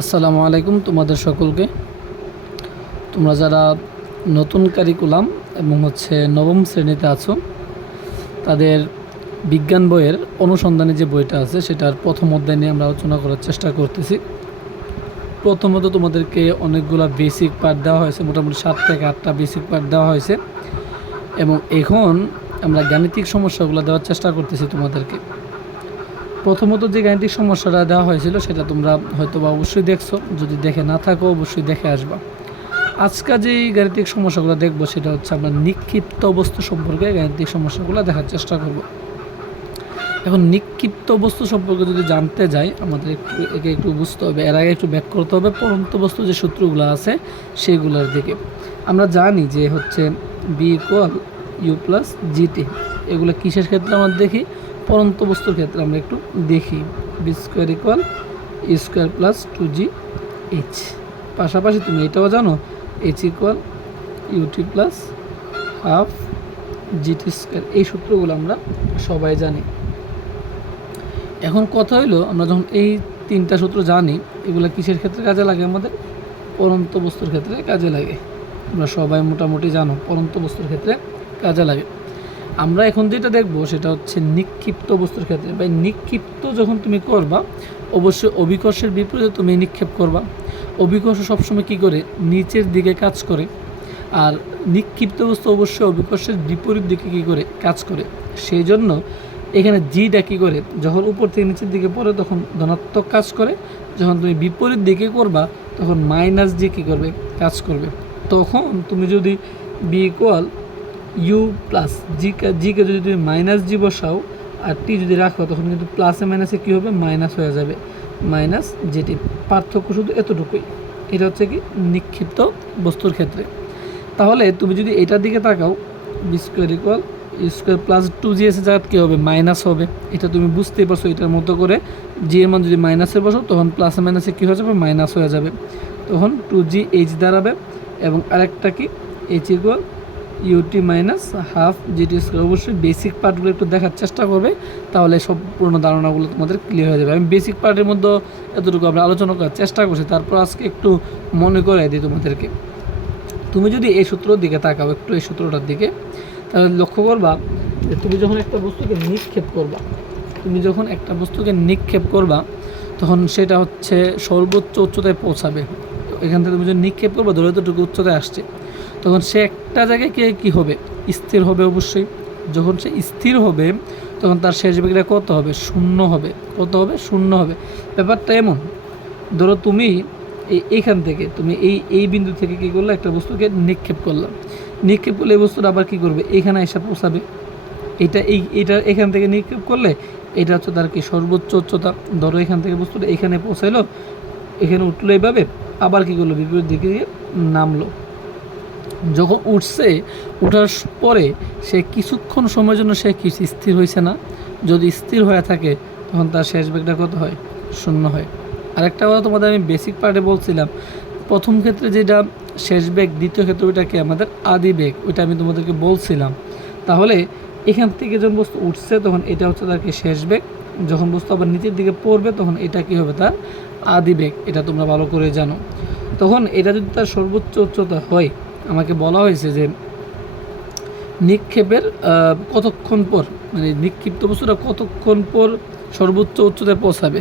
আসসালামু আলাইকুম তোমাদের সকলকে। তোমরা যারা নতুন কারিকুলাম এবং নবম শ্রেণীতে আছো, তাদের বিজ্ঞান বইয়ের অনুসন্ধানী যে বইটা আছে সেটার প্রথম অধ্যায় নিয়ে আমরা আলোচনা করার চেষ্টা করতেছি। প্রথমত তোমাদেরকে অনেকগুলো বেসিক পার্ট দেওয়া হয়েছে, মোটামুটি 7 থেকে 8টা বেসিক পার্ট দেওয়া হয়েছে এবং এখন আমরা গাণিতিক সমস্যাগুলো দেওয়ার চেষ্টা করতেছি তোমাদেরকে। প্রথমত যে গাণিতিক সমস্যাটা দেওয়া হয়েছিল সেটা তোমরা হয়তো বা অবশ্যই দেখছো, যদি দেখে না থাকো অবশ্যই দেখে আসবা। আজকে যে গাণিতিক সমস্যাগুলো দেখবো সেটা হচ্ছে আমরা নিক্ষিপ্ত বস্তু সম্পর্কে গাণিতিক সমস্যাগুলো দেখার চেষ্টা করব। এখন নিক্ষিপ্ত বস্তু সম্পর্কে যদি জানতে যাই আমাদের একটু বুঝতে হবে, এর আগে একটু ব্যাক করতে হবে পরন্ত বস্তু যে সূত্রগুলো আছে সেগুলোর দিকে। আমরা জানি যে v equal u plus gt, এগুলো কিসের ক্ষেত্রে আমরা দেখি? পরন্ত বস্তুর ক্ষেত্রে আমরা একটু দেখি। V square equal u square plus 2জি এইচ। পাশাপাশি তুমি এটাও জানো h equal ut plus half gt square. এই সূত্রগুলো আমরা সবাই জানি। এখন কথা হইলো, আমরা যখন এই 3টা সূত্র জানি, এগুলো কিসের ক্ষেত্রে কাজে লাগে? আমাদের পরন্ত বস্তুর ক্ষেত্রে কাজে লাগে। আমরা সবাই মোটামুটি জানো পরন্ত বস্তুর ক্ষেত্রে কাজে লাগে। আমরা এখন যেটা দেখব সেটা হচ্ছে নিক্ষিপ্ত বস্তুর ক্ষেত্রে। বা নিক্ষিপ্ত যখন তুমি করবা, অবশ্যই অভিকর্ষের বিপরীতে তুমি নিক্ষেপ করবা। অভিকর্ষ সবসময় কি করে? নিচের দিকে কাজ করে। আর নিক্ষিপ্ত বস্তু অবশ্যই অভিকর্ষের বিপরীত দিকে কী করে? কাজ করে। সেই জন্য এখানে জিটা কী করে? যখন উপর থেকে নিচের দিকে পড়ে তখন ধনাত্মক কাজ করে, যখন তুমি বিপরীত দিকে করবা তখন মাইনাস জি কী করবে? কাজ করবে। তখন তুমি যদি বি ইকুয়াল ইউ প্লাস জিকে যদি তুমি মাইনাস জি বসাও আর টি যদি রাখো, তখন কিন্তু প্লাসে মাইনাসে কী হবে? মাইনাস হয়ে যাবে, মাইনাস জিটি। পার্থক্য শুধু এতটুকুই। এটা হচ্ছে কি নিক্ষিপ্ত বস্তুর ক্ষেত্রে। তাহলে তুমি যদি এটার দিকে তাকাও, B square equal u square plus 2জি এসে জায়গা কী হবে? মাইনাস হবে। এটা তুমি বুঝতেই পারছো। এটার মতো করে জি এর মান যদি মাইনাসে বসো তখন প্লাসে মাইনাসে কী হয়ে যাবে? মাইনাস হয়ে যাবে। তখন 2জি এইচ দাঁড়াবে। এবং আরেকটা কি? H equal ut minus half gt square. অবশ্যই বেসিক পার্টগুলো একটু দেখার চেষ্টা করবে, তাহলে সম্পূর্ণ ধারণাগুলো তোমাদের ক্লিয়ার হয়ে যাবে। আমি বেসিক পার্টের মধ্যে এতটুকু আমরা আলোচনা করার চেষ্টা করছি, তারপর আজকে একটু মনে করে দিই তোমাদেরকে। তুমি যদি এই সূত্রের দিকে তাকাও, একটু এই সূত্রটার দিকে, তাহলে লক্ষ্য করবা যে তুমি যখন একটা বস্তুকে নিক্ষেপ করবা তখন সেটা সর্বোচ্চ উচ্চতায় পৌঁছাবে। এখান থেকে তুমি যদি নিক্ষেপ করবা, ধরে এতটুকু উচ্চতায় আসছে, তখন সে একটা জায়গায় কী হবে? স্থির হবে অবশ্যই। যখন সে স্থির হবে তখন তার শেষ বেগটা কত হবে? শূন্য হবে। কত হবে? শূন্য হবে। ব্যাপারটা এমন, ধরো তুমি এইখান থেকে তুমি এই বিন্দু থেকে কী করলে? একটা বস্তুকে নিক্ষেপ করলাম। নিক্ষেপ করলে এই বস্তুটা আবার কী করবে? এখানে এসে পৌঁছাবে। এইটা এখান থেকে নিক্ষেপ করলে এটা হচ্ছে তার কি সর্বোচ্চ উচ্চতা। ধরো এখান থেকে বস্তুটা এখানে পৌঁছাইলো, এখানে উঠলো এইভাবে, আবার কী করলো? বিপরীত দিকে নামলো। যখন উঠার পরে সে কিছুক্ষণ সময়ের জন্য সে কিছু স্থির হয়েছে না? যদি স্থির হয়ে থাকে তখন তার শেষ বেগটা কত হয়? শূন্য হয়। আরেকটা কথা তোমাদের আমি বেসিক পার্টে বলছিলাম, প্রথম ক্ষেত্রে যেটা শেষ বেগ, দ্বিতীয় ক্ষেত্রে ওইটাকে আমাদের আদি বেগ, ওইটা আমি তোমাদেরকে বলছিলাম। তাহলে এখান থেকে যখন বস্তু উঠছে তখন এটা হচ্ছে তার কি শেষ বেগ। যখন বস্তু আবার নিচের দিকে পড়বে তখন এটা কি হবে? তার আদি বেগ। এটা তোমরা ভালো করে জানো। তখন এটা যদি তার সর্বোচ্চ উচ্চতা হয়, আমাকে বলা হয়েছে যে নিক্ষেপের কতক্ষণ পর, মানে নিক্ষিপ্ত বস্তুটা কতক্ষণ পর সর্বোচ্চ উচ্চতায় পৌঁছাবে,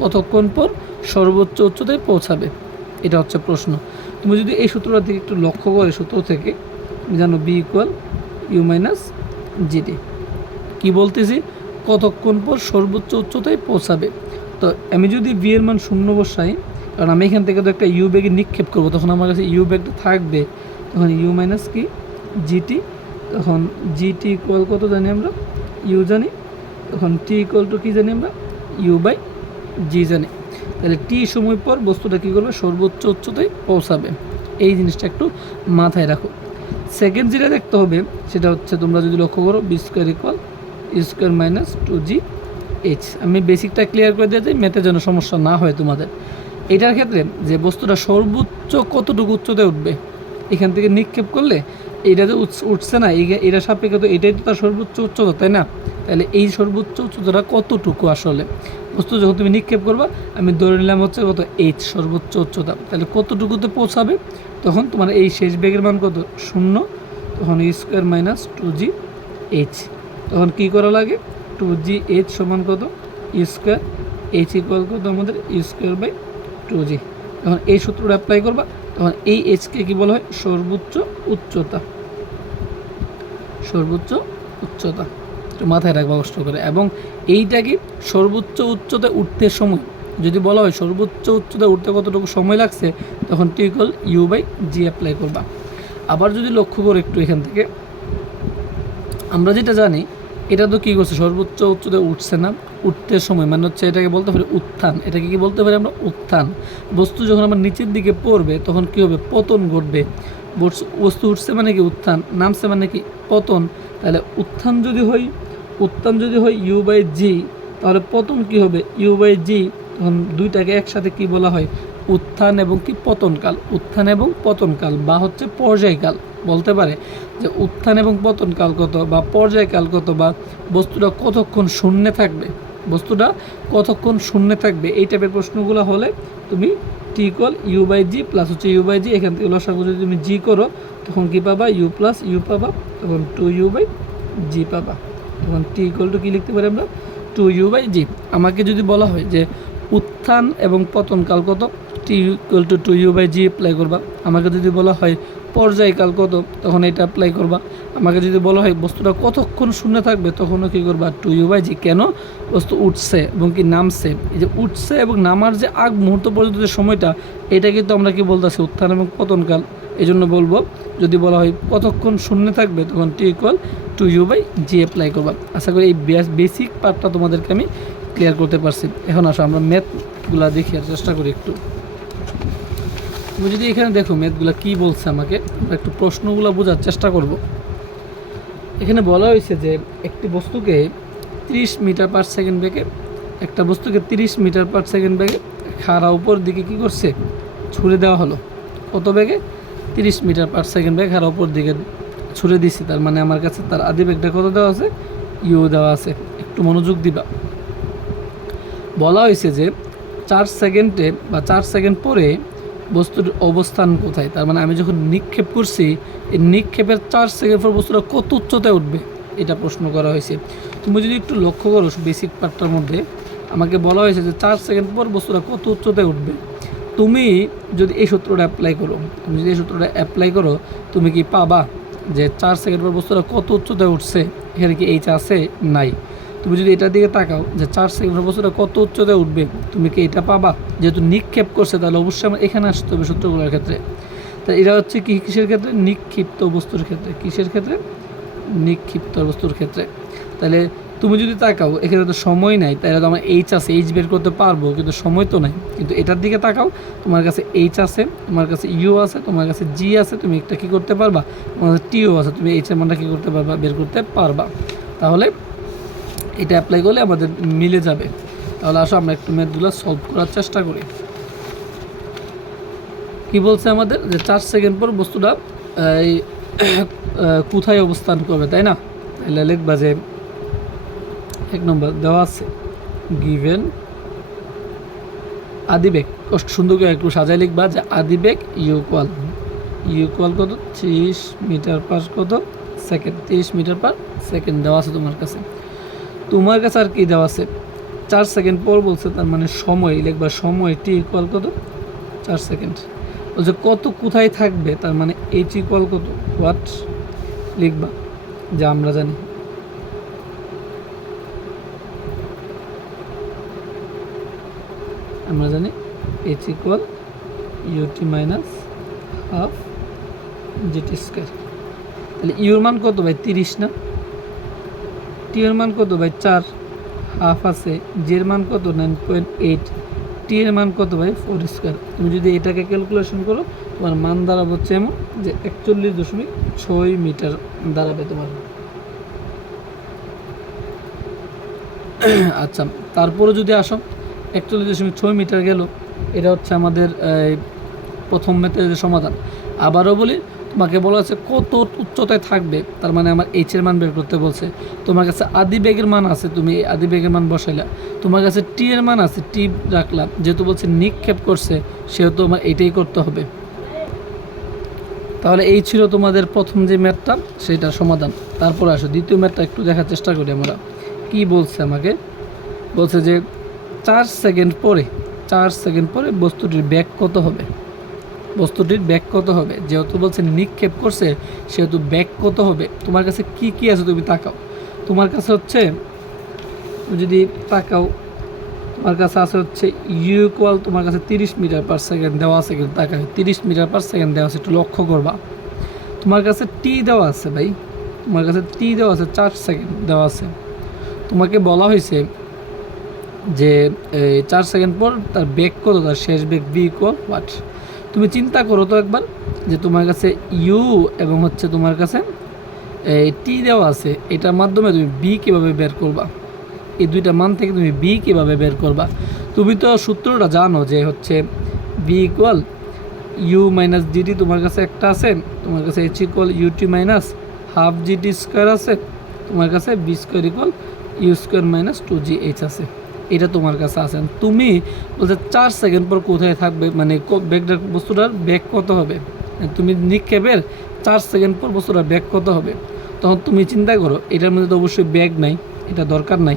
কতক্ষণ পর সর্বোচ্চ উচ্চতায় পৌঁছাবে, এটা হচ্ছে প্রশ্ন। তুমি যদি এই সূত্রটা থেকে একটু লক্ষ্য করে, সূত্র থেকে জানো v equal u minus g t. কী বলতেছি? কতক্ষণ পর সর্বোচ্চ উচ্চতায় পৌঁছাবে। তো আমি যদি ভি এর মান শূন্য বসাই, কারণ আমি এখান থেকে তো একটা ইউ ব্যাগে নিক্ষেপ করবো, তখন আমার কাছে ইউ ব্যাগটা থাকবে, তখন ইউ মাইনাস কি জিটি। তখন জিটি ইকুয়াল কত জানি আমরা? ইউ জানি। তখন টি ইকুয়াল টু কী জানি আমরা? ইউ বাই জি জানি। তাহলে টি সময় পর বস্তুটা কী করবে? সর্বোচ্চ উচ্চতায় পৌঁছাবে। এই জিনিসটা একটু মাথায় রাখো। সেকেন্ড যেটা দেখতে হবে সেটা হচ্ছে, তোমরা যদি লক্ষ্য করো, B square equal u square minus 2জি H. আমি বেসিকটা ক্লিয়ার করে দিয়ে যাই, ম্যাথের জন্য সমস্যা না হয় তোমাদের। এটার ক্ষেত্রে যে বস্তুটা সর্বোচ্চ কতটুকু উচ্চতায় উঠবে, এখান থেকে নিক্ষেপ করলে এইটা যে উঠছে না, এটা সাপেক্ষে তো এটাই তো তার সর্বোচ্চ উচ্চতা, তাই না? তাহলে এই সর্বোচ্চ উচ্চতাটা কতটুকু আসলে? বস্তু যখন তুমি নিক্ষেপ করবা, আমি ধরে নিলাম হচ্ছে কত এইচ সর্বোচ্চ উচ্চতা, তাহলে কতটুকুতে পৌঁছাবে, তখন তোমার এই শেষ বেগের মান কত 0, তখন স্কোয়ার মাইনাস 2g এইচ। তখন কী করা লাগে, 2g এইচ সমান কত স্কোয়ার, এইচ ইকুয়াল কত আমাদের স্কোয়ার বাই 2g। তখন এই সূত্রটা অ্যাপ্লাই করবা, তখন এই এইচকে কী বলা হয় সর্বোচ্চ উচ্চতা, সর্বোচ্চ উচ্চতা, একটু মাথায় রাখবা কষ্ট করে। এবং এইটাকে সর্বোচ্চ উচ্চতায় উঠতে সময় যদি বলা হয় সর্বোচ্চ উচ্চতায় উঠতে কতটুকু সময় লাগছে, তখন t equal u by g apply করবা। আবার যদি লক্ষ্য করো একটু এখান থেকে, আমরা যেটা জানি এটা তো কী করছে সর্বোচ্চ উচ্চতায় উঠছে না, উঠতে সময় মানে হচ্ছে এটাকে বলতে পারি উত্থান, এটাকে কি বলতে পারি আমরা উত্থান। বস্তু যখন আমার নিচের দিকে পড়বে তখন কী হবে পতন ঘটবে, বস্তু উঠছে মানে কি উত্থান, নামছে মানে কি পতন। তাহলে উত্থান যদি হয় ইউ বাই জি, তাহলে পতন কি হবে ইউ বাই জি। তখন দুইটাকে একসাথে কি বলা হয় উত্থান এবং কি পতনকাল, উত্থান এবং পতনকাল বা হচ্ছে পর্যায়কাল বলতে পারে, যে উত্থান এবং পতনকাল কত বা পর্যায়কাল কত বা বস্তুটা কতক্ষণ শূন্যে থাকবে, বস্তুটা কতক্ষণ শূন্যে থাকবে। এই টাইপের প্রশ্নগুলো হলে তুমি t equal u by g plus হচ্ছে ইউ বাই জি, এখান থেকে লসাগু যদি তুমি জি করো তখন কী পাবা ইউ প্লাস ইউ পাবা, তখন 2u বাই জি পাবা। তখন টি ইকুয়াল টু কী লিখতে পারি আমরা 2u বাই জি। আমাকে যদি বলা হয় যে উত্থান এবং পতনকাল কত, t equal to 2u by g apply করবা। আমাকে যদি বলা হয় পর্যায়কাল কত, তখন এটা অ্যাপ্লাই করবা। আমাকে যদি বলা হয় বস্তুটা কতক্ষণ শূন্য থাকবে, তখনও কী করবা 2u বাই জি। কেন, বস্তু উঠছে এবং কি নামছে, এই যে উঠছে এবং নামার যে আগ মুহূর্ত পর্যন্ত যে সময়টা, এটা কিন্তু আমরা কি বলতেছি উত্থান এবং পতনকাল। এই জন্য বলবো যদি বলা হয় কতক্ষণ শূন্য থাকবে, তখন t equal 2u by g apply করবা। আশা করি এই বেসিক পার্টটা তোমাদেরকে আমি ক্লিয়ার করতে পারছি। এখন আসো আমরা ম্যাথগুলো দেখি আর চেষ্টা করি একটু। তুমি যদি এখানে দেখো ম্যাথগুলো কী বলছে, আমাকে একটু প্রশ্নগুলো বোঝার চেষ্টা করব। এখানে বলা হয়েছে যে একটি বস্তুকে 30 মিটার পার সেকেন্ড বেগে, একটা বস্তুকে 30 মিটার পার সেকেন্ড বেগে খাড়া উপর দিকে কী করছে ছুড়ে দেওয়া হলো। কত বেগে 30 মিটার পার সেকেন্ড বেগে খাড়া উপর দিকে ছুড়ে দিছি। তার মানে আমার কাছে তার আদি বেগটা কত দেওয়া আছে ইউ দেওয়া আছে। একটু মনোযোগ দিবা। বলা হয়েছে যে 4 সেকেন্ডে বা 4 সেকেন্ড পরে বস্তুর অবস্থান কোথায়। তার মানে আমি যখন নিক্ষেপ করছি, এই নিক্ষেপের 4 সেকেন্ড পর বস্তুটা কত উচ্চতায় উঠবে, এটা প্রশ্ন করা হয়েছে। তুমি যদি একটু লক্ষ্য করো বেসিক পার্টটার মধ্যে, আমাকে বলা হয়েছে যে 4 সেকেন্ড পর বস্তুটা কত উচ্চতায় উঠবে। তুমি যদি এই সূত্রটা অ্যাপ্লাই করো, তুমি কি পাবা যে 4 সেকেন্ড পর বস্তুটা কত উচ্চতায় উঠছে, এখানে কি এইচ আছে নাই। তুমি যদি এটার দিকে তাকাও যে 4 সেকেন্ড পর বস্তুটা কত উচ্চতায় উঠবে, তুমি কি এটা পাবা। যেহেতু নিক্ষেপ করছে তাহলে অবশ্যই আমার এখানে আসতে হবে সূত্রগুলোর ক্ষেত্রে। তা এরা হচ্ছে কি কিসের ক্ষেত্রে, নিক্ষিপ্ত বস্তুর ক্ষেত্রে। কিসের ক্ষেত্রে, নিক্ষিপ্ত বস্তুর ক্ষেত্রে। তাহলে তুমি যদি তাকাও এখানে তো সময় নাই, তাহলে তো আমার এইচ আছে, এইচ বের করতে পারবো, কিন্তু সময় তো নাই। কিন্তু এটার দিকে তাকাও, তোমার কাছে এইচ আছে, তোমার কাছে ইউ আছে, তোমার কাছে জি আছে, তুমি একটা কী করতে পারবা, তোমার কাছে টিও আছে, তুমি এইচের মানটা কী করতে পারবা, বের করতে পারবা। তাহলে এটা অ্যাপ্লাই করলে আমাদের মিলে যাবে। তাহলে আসো আমরা একটু ম্যাথগুলো সলভ করার চেষ্টা করি। কি বলছে আমাদের যে 4 সেকেন্ড পর বস্তুটা এই কোথায় অবস্থান করবে, তাই না। তাহলে লিখবা যে 1 নম্বর দেওয়া আছে গিভেন আদিবেগ, কষ্ট সুন্দর করে একটু সাজায় লিখবা যে আদিবেগ ইকুয়াল কত 30 মিটার পার কত সেকেন্ড, 30 মিটার পার সেকেন্ড দেওয়া আছে তোমার কাছে। আর কি দেওয়া আছে 4 সেকেন্ড পর বলছে, তার মানে সময় লিখবা, সময় টি ইকুয়াল কত 4 সেকেন্ড। বলছে কত কোথায় থাকবে, তার মানে এইচ ইকুয়াল কত হোয়াট লিখবা, যা আমরা জানি h equal ut minus half gt square. তাহলে ইউর মান কত ভাই 30 না, টি এর মান কত ভাই 4, হাফ আছে, জের মান কত 9.8, টি এর মান কত ভাই 4 স্কোয়ার। তুমি যদি এটাকে ক্যালকুলেশন করো তোমার মান দাঁড়াবে হচ্ছে এমন যে 41.6 মিটার দাঁড়াবে তোমার। আচ্ছা, তারপরে যদি আসো 41.6 মিটার গেল, এটা হচ্ছে আমাদের প্রথম ম্যাথের সমাধান। আবারও বলি তোমাকে বলা আছে কত উচ্চতায় থাকবে, তার মানে আমার এইচ এর মান বের করতে বলছে। তোমার কাছে আদি বেগের মান আছে, তুমি এই আদি বেগের মান বসাইলা। তোমার কাছে টি এর মান আছে, টি রাখলাম, যেহেতু বলছে নিক্ষেপ করছে সেহেতু আমার এটাই করতে হবে। তাহলে এই ছিল তোমাদের প্রথম যে ম্যাথটা সেটার সমাধান। তারপরে আসো দ্বিতীয় ম্যাথটা একটু দেখার চেষ্টা করি আমরা। কি বলছে আমাকে, বলছে যে 4 সেকেন্ড পরে বস্তুটির বেগ কত হবে, বস্তুটির বেগ কত হবে। যেহেতু বলছে নিক্ষেপ করছে সেহেতু বেগ কত হবে। তোমার কাছে কি কি আছে তুমি তাকাও। তোমার কাছে হচ্ছে যদি তাকাও, তোমার কাছে আছে হচ্ছে ইউ ইকুয়াল, তোমার কাছে 30 মিটার পার সেকেন্ড দেওয়া আছে, কিন্তু তাকাও 30 মিটার পার সেকেন্ড দেওয়া আছে, একটু লক্ষ্য করবা। তোমার কাছে টি দেওয়া আছে ভাই, তোমার কাছে টি দেওয়া আছে 4 সেকেন্ড দেওয়া আছে। তোমাকে বলা হয়েছে যে 4 সেকেন্ড পর তার বেগ কত, তার শেষ বেগ ভি ইকুয়াল হোয়াট। তুমি চিন্তা করো তো একবার যে তোমার কাছে ইউ এবং হচ্ছে তোমার কাছে টি দেওয়া আছে, এটার মাধ্যমে তুমি বি কীভাবে বের করবা, এই দুইটা মান থেকে তুমি বি কীভাবে বের করবা। তুমি তো সূত্রটা জানো যে হচ্ছে v equal u minus gt, তোমার কাছে একটা আছে, তোমার কাছে h equal ut minus half gt square আছে, তোমার কাছে v square equal u square minus 2gh আছে, এটা তোমার কাছে আছে। তুমি বলতে 4 সেকেন্ড পর কোথায় থাকবে, মানে ব্যাগটার বস্তুটার ব্যাগ কত হবে, তুমি নিক্ষেপের 4 সেকেন্ড পর বস্তুটার ব্যাগ কত হবে। তখন তুমি চিন্তা করো, এটার মধ্যে তো অবশ্যই ব্যাগ নাই, এটা দরকার নাই,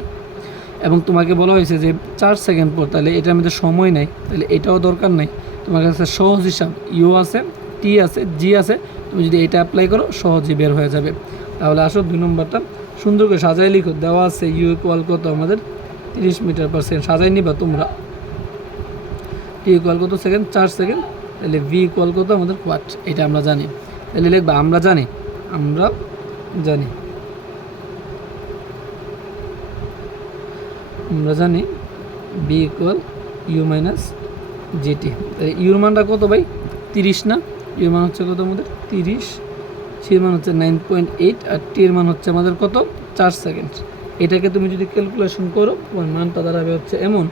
এবং তোমাকে বলা হয়েছে যে 4 সেকেন্ড পর, তাহলে এটার মধ্যে সময় নাই, তাহলে এটাও দরকার নাই। তোমার কাছে সহজ হিসাব ইউ আছে, টি আছে, জি আছে, তুমি যদি এটা অ্যাপ্লাই করো সহজেই বের হয়ে যাবে। তাহলে আসো 2 নম্বরটা সুন্দর করে সাজাই লিখো। দেওয়া আছে ইউ ইকুয়াল কত আমাদের 30 মিটার পার সেকেন্ড, সাজাই নিবা তোমরা। টি ইকুয়াল কত সেকেন্ড, 4 সেকেন্ড, তাহলে ভি ইকুয়াল কত আমাদের হোয়াট, এটা আমরা জানি। তাহলে লিখবা আমরা জানি v equal u minus gt. তাহলে ইউর মানটা কত ভাই 30 না, ইউর মান হচ্ছে কত আমাদের 30, সির মান হচ্ছে 9.8, আর টির মান হচ্ছে আমাদের কত 4 সেকেন্ড। এটাকে তুমি যদি ক্যালকুলেশন করো তোমার মানটা দাঁড়াবে হচ্ছে এমন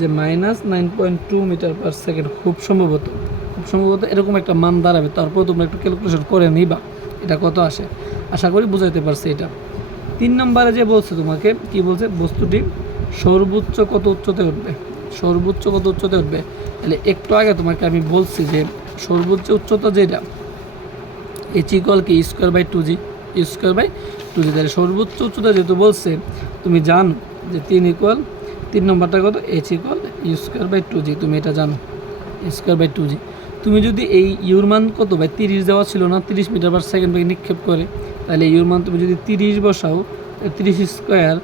যে -9.2 মিটার পার সেকেন্ড, খুব সম্ভবত এরকম একটা মান দাঁড়াবে। তারপর তোমরা একটু ক্যালকুলেশন করে নিবা এটা কত আসে। আশা করি বুঝাইতে পারছি এটা। 3 নম্বরে যে বলছে তোমাকে কি বলছে, বস্তুটি সর্বোচ্চ কত উচ্চতায় উঠবে, তাহলে একটু আগে তোমাকে আমি বলছি যে সর্বোচ্চ উচ্চতা যেটা এইচ ইকুয়াল কি স্কোয়ার বাই 2g, তাহলে সর্বোচ্চ উচ্চতা যেহেতু বলছে তুমি জানো যে 3 নম্বরটা কত h equal u square by 2g, তুমি এটা জানো স্কোয়ার বাই 2g। তুমি যদি এই ইউর মান কত ভাই 30 দেওয়া ছিল না, 30 মিটার পার সেকেন্ড বেগে নিক্ষেপ করে, তাহলে ইউর মান তুমি যদি 30 বসাও, 30 স্কোয়ার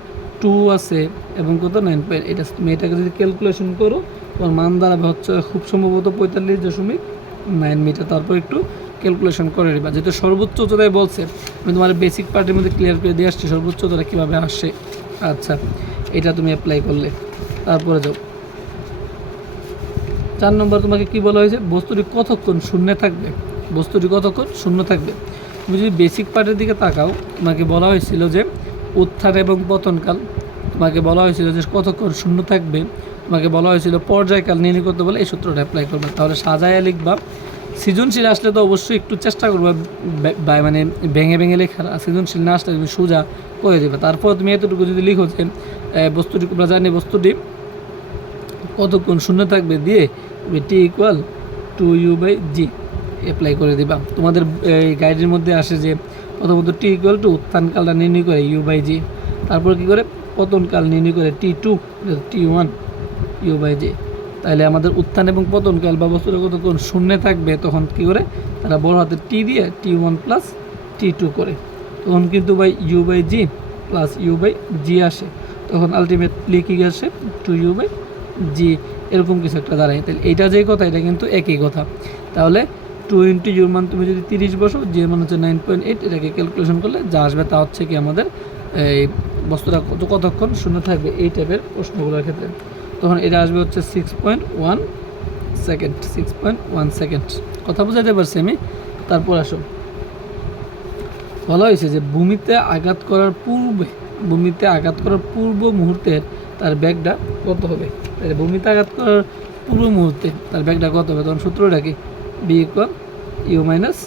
2 আছে এবং কত 9. এটা তুমি এটাকে যদি ক্যালকুলেশন করো তোমার মান দাঁড়াবে হচ্ছে খুব সম্ভবত 45.9 মিটার। তারপর একটু ক্যালকুলেশন করে নেবা, যেহেতু সর্বোচ্চ উচ্চতায় বলছে। আমি তোমার বেসিক পার্টের মধ্যে ক্লিয়ার করে দিয়ে আসছি সর্বোচ্চ উচ্চতা কীভাবে আসে। আচ্ছা, এটা তুমি অ্যাপ্লাই করলে। তারপরে যাও 4 নম্বর, তোমাকে কি বলা হয়েছে, বস্তুটি কতক্ষণ শূন্য থাকবে। তুমি যদি বেসিক পার্টের দিকে তাকাও, তোমাকে বলা হয়েছিল যে উত্থান এবং পতনকাল, তোমাকে বলা হয়েছিল যে কতক্ষণ শূন্য থাকবে, তোমাকে বলা হয়েছিল পর্যায়কাল নির্ণয় করতে বলে এই সূত্রটা অ্যাপ্লাই করবে। তাহলে সাজায়া লিখবা। সৃজনশীল আসলে তো অবশ্যই একটু চেষ্টা করবা মানে ভেঙে লেখার, সৃজনশীল না আসলে তুমি সোজা করে দেবে। তারপর তুমি এতটুকু যদি লিখো যে বস্তুটি আমরা জানি বস্তুটি কতক্ষণ শূন্য থাকবে দিয়ে তুমি টি ইকুয়াল 2u/g অ্যাপ্লাই করে দিবা। তোমাদের এই গাইডের মধ্যে আসে যে প্রথমত টি ইকুয়াল টু উত্থানকালটা নির্ণয় করে u/g, তারপর কী করে পতনকাল নির্ণয় করে t1 u/g। তাহলে আমাদের উত্থান এবং পতনকাল বা বস্তুটা কতক্ষণ শূন্য থাকবে তখন কী করে তারা বড় হাতে টি দিয়ে t1 প্লাস t2 করে, তখন কিন্তু u/g প্লাস u/g আসে, তখন আলটিমেটলি কী আসে 2u/g, এরকম কিছু একটা দাঁড়ায়। তাহলে এইটা যেই কথা এটা কিন্তু একই কথা। তাহলে 2 × ইউর মান তুমি যদি 30 বসো, যে মান হচ্ছে 9.8, এটাকে ক্যালকুলেশন করলে যা আসবে তা হচ্ছে কি আমাদের এই বস্তুটা কতক্ষণ শূন্য থাকবে এই টাইপের প্রশ্নগুলোর ক্ষেত্রে, তখন এটা আসবে হচ্ছে 6.1 সেকেন্ড। কথা বুঝাতে পারছি আমি। তারপর আসো, বলা হয়েছে যে ভূমিতে আঘাত করার পূর্ব মুহূর্তে তার ব্যাগটা কত হবে। তাহলে ভূমিতে আঘাত করার পূর্ব মুহূর্তে তার ব্যাগটা কত হবে, তখন সূত্রটা কি v equal u minus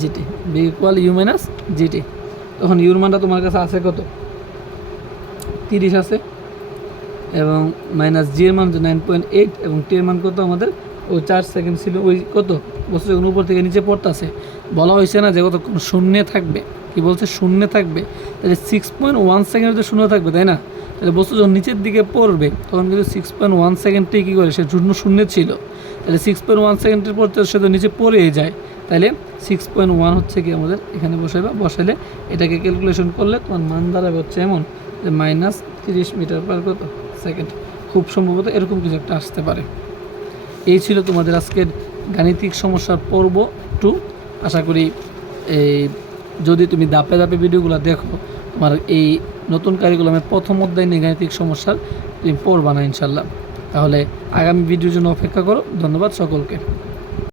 gt, v equal u minus gt. তখন ইউর মানটা তোমার কাছে আছে কত, 30 আছে, এবং মাইনাস জি এর মান 9.8, এবং টি এর মান কত আমাদের ওই 4 সেকেন্ড ছিল, ওই কত বস্তু যখন উপর থেকে নিচে পড়তেছে, বলা হয়েছে না যে কতক্ষণ শূন্যে থাকবে, কি বলছে শূন্যে থাকবে, তাহলে 6.1 সেকেন্ডে তো শূন্য থাকবে, তাই না? তাহলে বস্তু যখন নিচের দিকে পড়বে তখন কিন্তু 6.1 সেকেন্ডটি কী করে, সে শূন্য ছিল, তাহলে 6.1 সেকেন্ডের পর তো সে তো নিচে পড়েই যায়, তাহলে 6.1 হচ্ছে কি আমাদের এখানে বসাইবা, বসাইলে এটাকে ক্যালকুলেশন করলে তোমার মান দাঁড়াবে হচ্ছে এমন যে মাইনাস 30 মিটার পার কত সেকেন্ড। খুব সম্ভবত এরকম কিছু একটা আসতে পারে। এই ছিল তোমাদের আজকের গাণিতিক সমস্যার পর্ব 2। আশা করি এই যদি তুমি ধাপে ধাপে ভিডিওগুলো দেখো, তোমার এই নতুন কারিকুলামের প্রথম অধ্যায় নিয়ে গাণিতিক সমস্যার তুমি পড়বা না ইনশাল্লাহ। তাহলে আগামী ভিডিওর জন্য অপেক্ষা করো। ধন্যবাদ সকলকে।